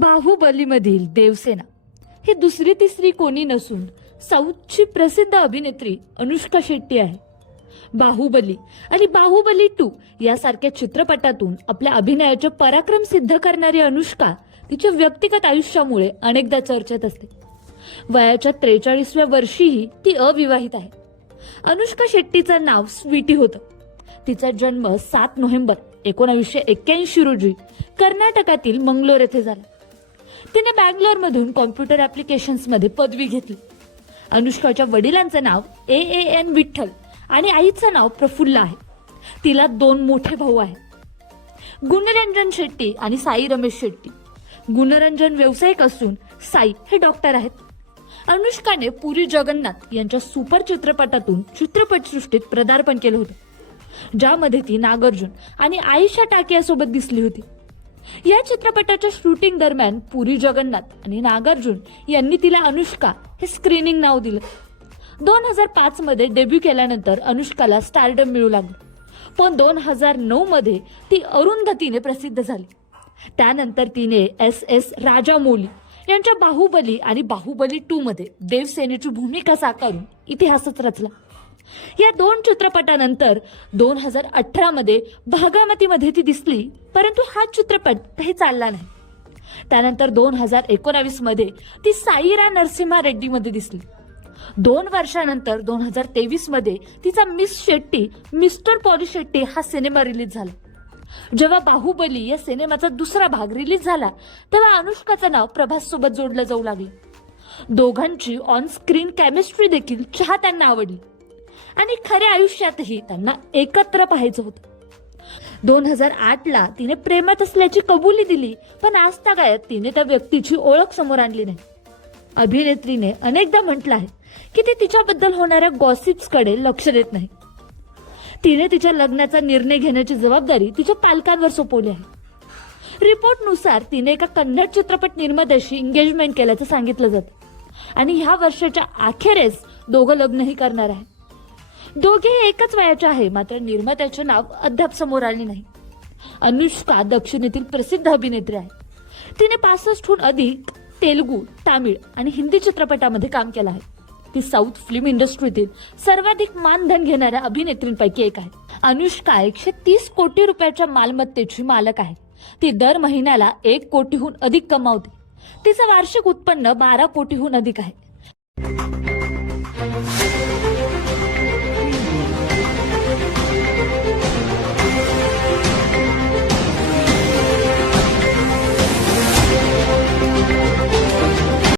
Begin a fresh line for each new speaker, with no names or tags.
बाहुबलीमधील देवसेना. ही दुसरी तिसरी कोणी नसून साऊथची प्रसिद्ध अभिनेत्री अनुष्का शेट्टी आहे. बाहुबली आणि बाहुबली टू यासारख्या चित्रपटातून आपल्या अभिनयाचे पराक्रम सिद्ध करणारी अनुष्का तिच्या व्यक्तिगत आयुष्यामुळे अनेकदा चर्चेत असते. वयाच्या त्रेचाळीसव्या वर्षीही ती अविवाहित आहे. अनुष्का शेट्टीचं नाव स्वीटी होतं. तिचा जन्म सात नोव्हेंबर एकोणावीसशे एक्क्याऐंशी रोजी कर्नाटकातील मंगलोर येथे झाला. तिने बँगलोरमधून कॉम्प्युटर ॲप्लिकेशन्समध्ये पदवी घेतली. अनुष्काच्या वडिलांचं नाव ए ए एन विठ्ठल आणि आईचं नाव प्रफुल्ल आहे. तिला दोन मोठे भाऊ आहेत. गुणरंजन शेट्टी आणि साई रमेश शेट्टी. गुणरंजन व्यावसायिक असून साई हे डॉक्टर आहेत. अनुष्काने पुरी जगन्नाथ यांच्या सुपर चित्रपटातून चित्रपटसृष्टीत पदार्पण केलं होतं. ज्यामध्ये ती नागार्जुन आणि आयशा टाकियासोबत दिसली होती. या चित्रपटाच्या शूटिंग दरम्यान पुरी जगन्नाथ आणि नागार्जुन यांनी तिला अनुष्का हे स्क्रीनिंग नाव दिलं. दोन हजार पाच मध्ये डेब्यू केल्यानंतर अनुष्काला स्टारडम मिळू लागलं. पण दोन हजार नऊ मध्ये ती अरुंधतीने प्रसिद्ध झाली. त्यानंतर तिने एस एस राजामौली यांच्या बाहुबली आणि बाहुबली टू मध्ये देवसेनेची भूमिका साकारून इतिहासच रचला. या दोन चित्रपटानंतर दोन हजार अठरामध्ये भागामतीमध्ये ती दिसली परंतु हा चित्रपट काही चालला नाही. त्यानंतर दोन हजार एकोणावीसमध्ये ती साईरा नरसिम्हा रेड्डीमध्ये दिसली. दोन वर्षानंतर दोन हजार तेवीसमध्ये तिचा miss Shetty mister Polishetty हा सिनेमा रिलीज झाला. जेव्हा बाहुबली या सिनेमाचा दुसरा भाग रिलीज झाला तेव्हा अनुष्काचं नाव प्रभास सोबत जोडलं जाऊ लागलं. दोघांची ऑन स्क्रीन केमिस्ट्री देखील चाहत्यांना आवडली. आणि खऱ्या आयुष्यातही त्यांना एकत्र पाहायचं होतं. दोन हजार आठला तिने प्रेमात असल्याची कबुली दिली पण आज तागायत तिने त्या व्यक्तीची ओळख समोर आणली नाही. अभिनेत्रीने अनेकदा म्हटलं आहे की ती तिच्याबद्दल होणाऱ्या गॉसिप्सकडे लक्ष देत नाही. तिने तिच्या लग्नाचा निर्णय घेण्याची जबाबदारी तिच्या पालकांवर सोपवली आहे. रिपोर्टनुसार तिने एका कन्नड चित्रपट निर्मात्याशी एंगेजमेंट केल्याचं सांगितलं जातं. आणि ह्या वर्षाच्या अखेरेस दोघं लग्नही करणार आहे दोघेही एकच वयाचे आहे. मात्र निर्मात्याचे नाव अद्याप समोर आले नाही. अनुष्का दक्षिणेतील प्रसिद्ध अभिनेत्री आहे. तिने पासष्टहून अधिक तेलुगू तामिळ आणि हिंदी चित्रपटामध्ये काम केलं आहे. ती साऊथ फिल्म इंडस्ट्रीतील सर्वाधिक मानधन घेणाऱ्या अभिनेत्रींपैकी एक आहे. अनुष्का एकशे तीस कोटी रुपयाच्या मालमत्तेची मालक आहे. ती दर महिन्याला एक कोटीहून अधिक कमावते. तिचं वार्षिक उत्पन्न बारा कोटीहून अधिक आहे.